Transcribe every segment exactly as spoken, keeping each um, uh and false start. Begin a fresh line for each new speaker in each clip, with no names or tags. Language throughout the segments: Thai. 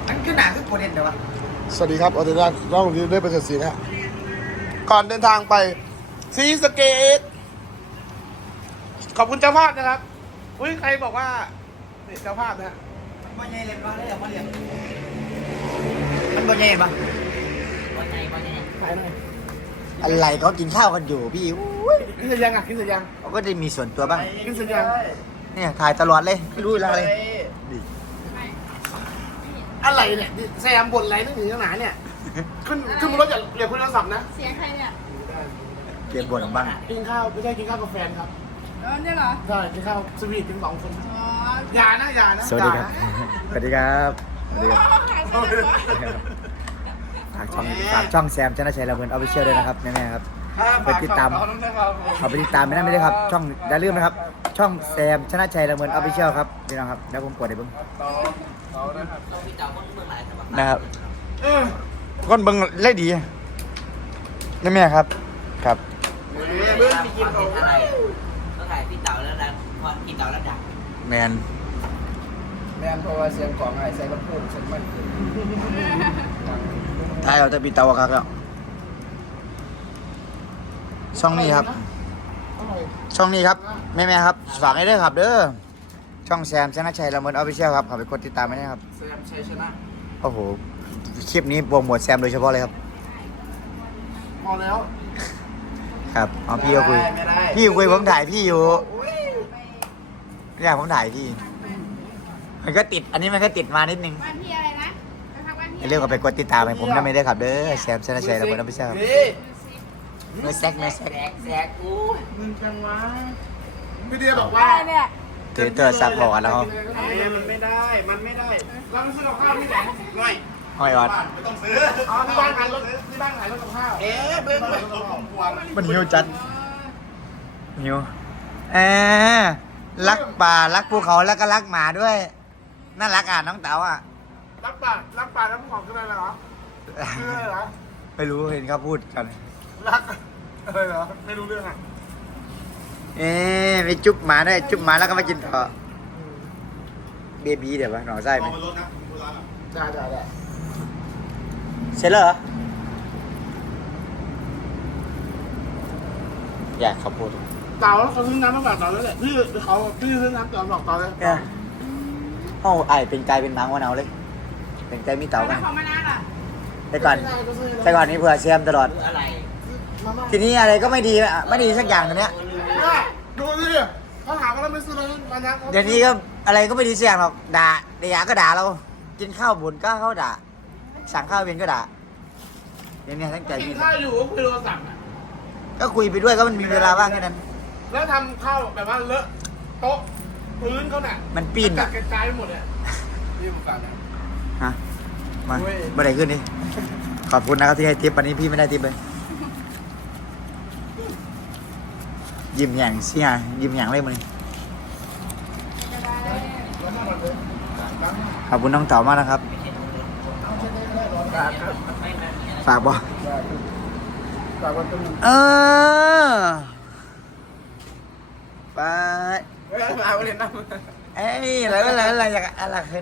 อันคือหนาคือโปรเดนเดี๋ยววะ
สวัสดีครับออเดอร์ร่องนี้ได้ประเสริฐศรีนะก่อนเดินทางไปซีสเกตขอบคุณเจ้าภาพนะครับอุ้ยใครบอกว่านี่เจ้าภาพนะฮะ
บอลใหญ่เลยบ้าเลยอ่ะบอลเหลี่ยมมันบอลใหญ่ปะบอลใหญ่บอลใหญ่
ไปหน่อย
อะไรเขากินข้าวกันอยู่พี่อุ้ย
กินเสร็จยังอ่ะกินเสร็จยัง
เขาก็ได้มีส่วนตัวบ้าง
กินเสร็จยัง
เนี่ยถ่ายตลอดเลยไม่รู้เวลาเลย
อะไรเนี่ยแซมบ่นอะไรตั้งถึงขนาดเนี่ยขึ้นขึ้นบนรถอย่าอย่าคุยโทรศัพท์นะ
เสียงใครเนี่ย
เก็บบ่นบ้าง
กินข้าวไม่ใช่กินข้าวกับแฟนครับ
เออเนี่ยเหรอ
ใช่กินข้าวสวีทถึงสองคน
อ๋อ
อย่านะอย่านะ
สวัสดีครับ สวัสดีครับสวัสดีครับ ฝากช่องฝากช่องแซมชนะชัยระเบิดออฟฟิเชียลด้วยนะครับแม่ๆครับไปติดตามเอาไปติดตามไม่ได้ไม่ได้ครับช่องอย่าลืมนะครับช่องแซมชนะชัยระเบิดออฟฟิเชียลครับพี่น้องครับแล้วผมกดได้เบิ้งนะครับก้นเบิ้งเล่ดีแม่ๆครับครับ
เบิ้งมีกินของ
ก็ถ่ายพี่เต๋าแล้วนะพอพี่เต๋าแล้วดัง
แมน
แม่นเพราะว่าเสียงกล่องไอ้ใส่ลำโพงฉันมันคือ
ท้ายเราจะปีเตาครับแล้วช่องนี้ครับ ช่องนี้ครับแม่ๆครับฝากให้ด้วยครับเด้อช่องแซมชนะชัยระเบิดออฟฟิเชียลครับขอไปกดติดตามไว้นะครับ
แซมชัยชนะ
โอ้โหคลิปนี้โปรโมทแซมโดยเฉพาะเลยครับ
พอแล้ว
ครับเอาพี่ก็คุย
ไม่ได้
พี่คุยผมถ่ายพี่อยู่เนี่ยผมถ่ายพี่มันก็ติดอันนี้มันก็ติดมานิดนึง
บ้านพี่อะไรนะจะพักบ้านพี่
เรื่องก็ไปกดติดตามให้ผมได้ไม่ได้ครับเด้อแซมชนะชัยระเบิดออฟฟิเชียลครับ
นี่
เมื่อแซกเมื่อแซก
แซกแซกอู้
มึงจังวะพี่เดียบอกว่า
อะไรเนี่ย
เตอเตอร์ซับบอกกันแล้ว
เอ้ยมันไม่ได้ มันไม่ได้
เราไปซื้อกับข้าวที่ไหนหน่อย
ห้อยออด
ไม่ต้องซื้ออ๋อที่บ้านขายรถที่บ้านขายรถกับข้าว
เอ๊ะเบิ้งเบิ้ง
มันหิวจัดหิวเออรักป่ารักภูเขาแล้วก็รักหมาด้วยน่ารักอ่ะน้องเต๋าอ่ะ
รักป่ารักป่าแล้วของคืออะไรเหรอคืออะไรเหรอ
ไม่รู้เห็นเขาพูดกัน
รักอะไรเหรอไม่รู้เรื่องอ่ะ
เอ๊ะไปจุ๊บหมาด้วยจุ๊บหมาแล้วก็มากินต่อเบบีเดี๋ยววะหน่อไส้ไหม
ได้ได้ได้
เสร็จแล้วเหรออยากเขาพูด
เต่าเขาซื้อน้ำมาฝากเต่าแล้วแหละพี่เขาพี่ซื้อน้ำเต่าบอกเต่าเลย
เนี่ยเอ้าไอเป็นกลายเป็นหมางวะเนาเลย เป็นใจมีเต่าไหม
แล้วของมานาล่ะ
แต่ก่อนแต่ก่อนนี้เผื่อแซมตลอด
อะไร
ทีนี้อะไรก็ไม่ดีอะไม่ดีสักอย่างตอนเนี้ย
ดูสิเขาถามว่าเราไม่ซื้อเลยมานะ
เดี๋ยวนี้ก็อะไรก็ไม่ดีสักอย่างหรอกด่าเดี๋ยวก็ด่าเรา กินข้าวบุญก็เขาด่า สั่งข้าวเย็นก็ด่าอย่างเนี้ยตั้งใจ
กิ
มี
นข้าวอยู่ก็คุยโทรศัพท์อ่ะ
ก็คุยไปด้วยก็มันมีเวลาว่างแค่นั้น
แล้วทำข้าวแบบว่าเลอะโต๊ะพื้นเขาเนี่ย
มันปีน
กระ
อะ
จายกระจายไปหมดเลย
พี่มึงฟังนะ
ฮะมาเมื่อไหร่ขึ้นนี่ขอบคุณนะครับที่ให้ทิปวันนี้พี่ไม่ได้ทิปเลยยิ้มอย่างเสียยิ้มอย่างเลยมึงขอบคุณน้องเต๋ามากนะครับฝากบอก
ฝากวันต้น
เออไป
เฮ้ยมาเล่นน้ำ
เอ้ยอะไรอะไรอะไรอยากอะไรขึ้น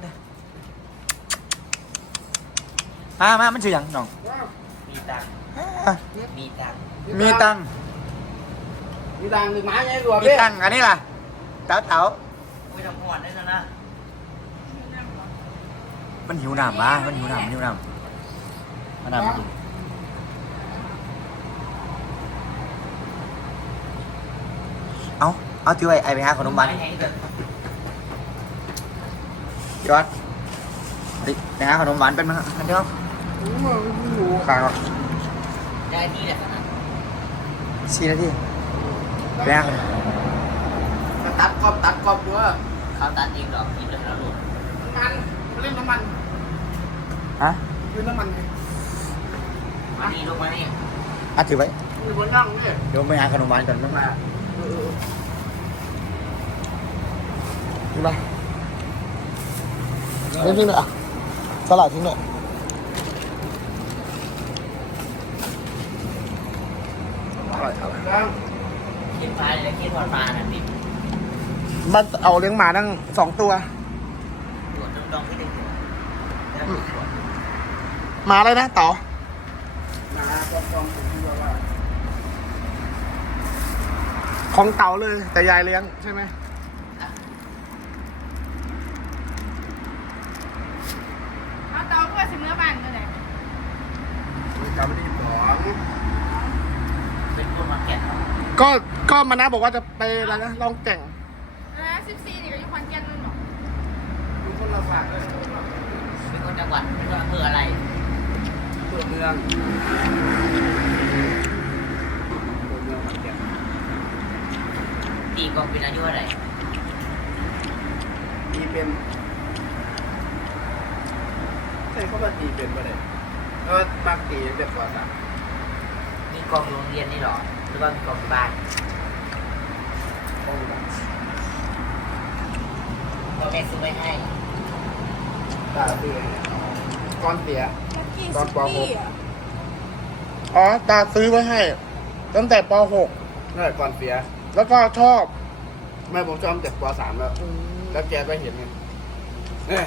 มามามันชื่ออย่างน้อง
มีตังค์มีตังค์
มีตังค์
มีดังหรือหมาไงรัว
มี
พี่
ตังค์อันนี้ล่ะเต๋าเต๋า
ไม่ต้องห่วงได้แล้วนะ
มันหิวน้ำมามันหิวน้ำมันหิวน้ำมันน้ำมันเอาเอาถือไว้ไอไปหาขนมบันยอดไปหาขนมหวานเป็นมั้งอันเดียวข้างหรอก
ได้ที่แหละนะ
สี่นาทีไปหาขนม
มันตัดกรอบตัดกรอบด้วย
เขาตัดเองดอกกินแล้วลูก
มันเล่นน้ำมัน
ฮะ
คือน้ำมันไง
มานี่ลูกมานี่
อ่ะถือไว้
มีบนย่างนี่
เดี๋ยวไปหาขนมหวานก่อนมั้งมาดูมาเล่นทิ้งเลยอ่ะสลัดทิ้งเลย
กินปลาเลยกินทอดปลาน่ะพี่
มันเอาเลี้ยงหมาตั้งสองตัว
ตรวจดองที่หนึ่งแล้ว
หมาอะไรนะเต๋อ
มาปองปองผมที่ว่าว่า
ของเต๋าเลย แต่ยายเลี้ยงใช่ไหม
เอาเตาเพื่อสิเมื่อบ้านก็ได้
จำไม่ได้สอง
เป็นคนมาแก่น
ก็ก็มานะบอกว่าจะไปอะไรนะลองแก่ง
แล้วสิบสี่นี่ก็อยู่คอนแก่นนั่นหรอ
ดูคนละฝากเลย
เป็นคนจังหวัดเป็นคนอำเภออะไร
ตัวเมืองตัวเมืองขอนแก่น
ตีกองเป็นอายุอะไร
ตีเป็นใช่เขามาตีเป็นปะเนี่ยเออมากตีเด็กกว่าสาม
มีกองโรงเรียนนี่หรอหรือว่ามีกองที่บ้านพ่อแม่ซื้อไว้ให้
ตาเสียก้อนเสีย ตอนปหก
อ๋อตาซื้อไว้ให้ ตั้งแต่ป .หก
นั่นแหละก่อนเสีย
แล้วก็ชอบ
แม่ผมชอบจากปสามแล้ว แล้วแกไปเห็นไงเนี่ย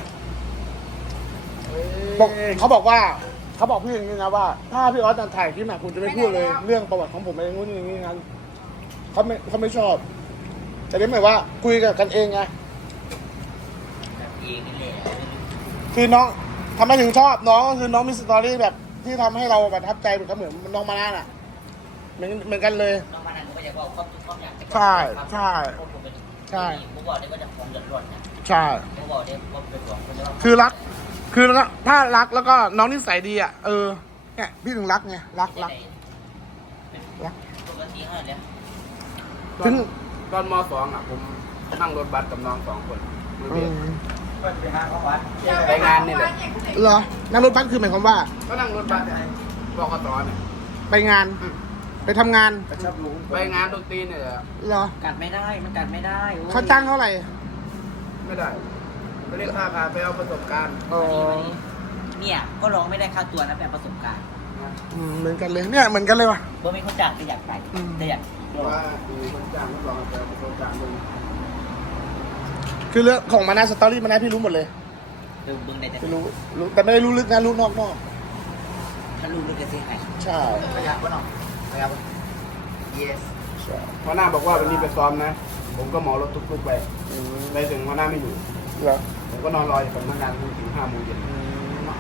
บอกเขาบอกว่าเขาบอกพี่อย่างนี้นะว่า ถ้าพี่ออสจะถ่ายคลิปหนักคุณจะไม่พูดเลย เรื่องประวัติของผมอะไรงู้นอย่างนี้งั้นเขาไม่เขาไม่ชอบจะได้หมายว่าคุยกับกันเองไง
แบบเองนี่แหละ
คือน้องทำไมถึงชอบน้องก็คือน้องมีสตอรี่แบบที่ทำให้เราประทับใจเหมือนกับเหมือนน้องมาน่าน่ะเหมือนเหมือนกันเลย
น้องมานันก็จะบอกครอบทุกข้ออย่าง
ใช่ใช่ ใช่
ผมบอกได้ว่าจะของเดือดร้อนนะ
ใช่
ผมบอกได้ว่าเป็นของคนจะว่า
คือรัก คือแล้วถ้ารักแล้วก็น้องนิสัยดีอ่ะเออเนี่ยพี่ถึงรักไงรักรัก รัก
ปกติเท่าไหร่เนี่ย
ตอนตอนมสองอ่ะผมนั่งรถบัสกับน้องสองคนมือ
อื
เบีย
ม
ไปงานนี่แหละ
เหรอนั่งรถบัสคือหมายความว่า
ก็นั่งรถบัสบกตเนี่ย
ไปงาน ไปทำงาน
ไปงานดนตรีเนี่ยแหละ
เหรอ
กัดไม่ได้ มันกัดไม่ได้โอ้ย
เขาจ้างเท่าไหร่
ไม่ได้ไปเรียกค่าพาไปเอาประสบการณ์
อ๋อ
เนี่ย ก็ร้องไม่ได้ค่าตัวนะแบบประสบการณ์
อืมเหมือนกันเลยเนี่ยเหมือนกันเลยว่ะ
บ่มีคนจ้างก็อยากไป
อืม
แต่อยาก
เพราะว่ามีคนจ้างทดลองไปเอาประสบการณ์ลง
คือเรื่องของมานาสตอรี่มานาพี่รู้หมดเลย
ดูบึงในแต่
พี่รู้รู้แต่ไม่ได้รู้ลึกนะรู้นอกนอก
ถ้ารู้ลึกจะเสียหาย
ใช่
ระยะก็หนอระยะ yes
ใช่
หัวหน้าบอกว่าวันนี้ไปซ้อมนะ ผมก็เหมารถตุ๊กๆไป
อืม
ไปถึงหัวหน้าไม่อยู่
เหรอ
ผมก็นอนรออยู่สำนักงานถึงห้าโมงเย็น
อืม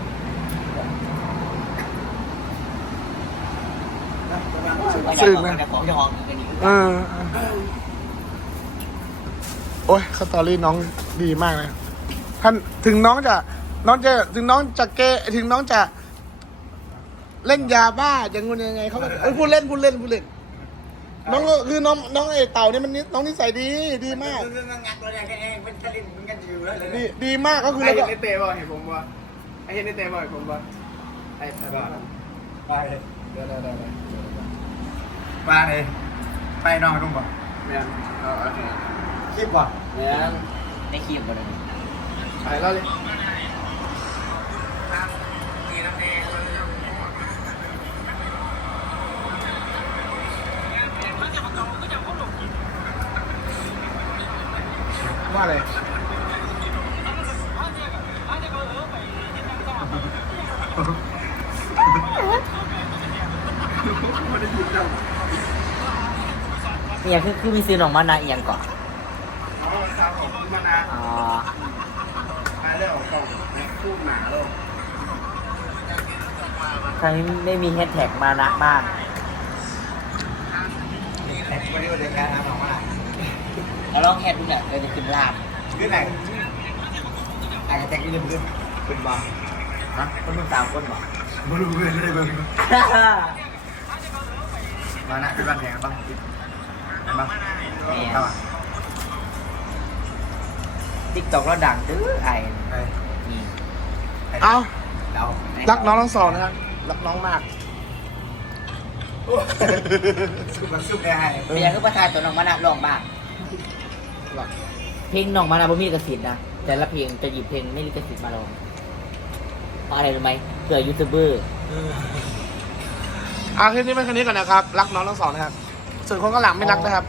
ซึ้งนะของจะห้องกันอีก
เออโอ้ยสตอรี่น้องดีมากเลยท่านถึงน้องจะ น้องจะถึงน้องจะเกถึงน้องจะ เล่นยาบ้าอย่างงู้นยังไงเขาก็เอ้ยพูดเล่นพูดเล่นพูดเล่น น้องก็คือน้องน้องไอ้เต่าเนี่ยมันนิน้องนิสัยดีดีมาก
เรื่องงานตัวเองเองเป็นกระดิ่งมันกันอยู่แล้วเลย
ดีดีมากก็คือ
ไอ้
แล้ว
เห็
ก็
นในเตะบ่เห็นผมว่าไอ้เห็นในเตะบ่เห็นผมว่าไอ้ไปบ้าไปเดี๋ยวเดี๋ยวเดี๋ยว
ไปเลยไปนอนรุ่งป่ะ
แม่นเอาเอาเอา
คลิปป่ะ
แม่น
ในคลิปบ่ได้
ไปแล้วเลย
ว่าอะไร
เนี่ยคือคือมีซื้อหนองมานาเอียงก่อน
เอาสาวผมมานา
อ๋อ
ไปแล้วออกกล้องพูดหนาแล้ว
ใครไม่มีแฮชแท็กมานะบ้าง
แต่ไม่ได้เดินการทำออกมา
แล้วลองแฮชดูเนี่ยเลยจะขึ้นลาบ
ขึ้นไหนอาจจะแต่งยืนขึ้นขึ้นบ้าง
ฮะคนมึงสามคนบอก
ไม่รู้เลยเลยเลยมานะเป็นบ้านแพงบ้างคิดเห็นบ้างเข้ามา
ติ๊กต็อกเราดังตื้อไอ้
ไป
นี่
เอา
เรา
รักน้องทั้งสองนะครับรักน้องมาก
ซุปมันซุปได้
เรียนก็ประทานตัวน้องมานะลองบ้าง
รัก
เพลงน้องมานะบ่มีลิขสิทธิ์นะแต่ละเพลงจะหยิบเพลงไม่ลิขสิทธิ์มาลองเพราะอะไรรู้ไหมเผื่อยูทูบเบอร์
เอาคลิปนี้เป็นแค่นี้ก่อนนะครับ รักน้องทั้งสองนะครับส่วนคนข้างหลังไม่รักนะครับ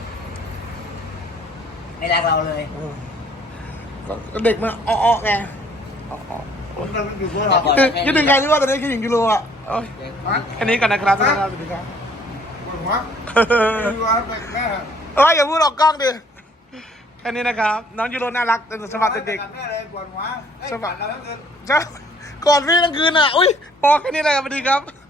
ไม่รักเราเลย
ก็เด็กมันอ้อๆไงอ้อๆ
มันอยู่พวกเรา
ยืดดึงใครที่ว่าตอนนี้คือหญิงยูโรอ่ะโอ้ยแค่นี้ก่อนนะครับสวัสดีครับ
ปวดหัวปวดหัวไปแม่
เอ้ยอย่าพูดออกกล้องดิแค่นี้นะครับ น้องยูโรน่ารักเป็นสภาพเด็ก
แม่เลยปวดหัวสมัครเราทั้งคืน
ๆจ้าก่อนพี่ทั้งคืนอ่ะอุ้ยพอแค่นี้เลยครับสวัสดีครับ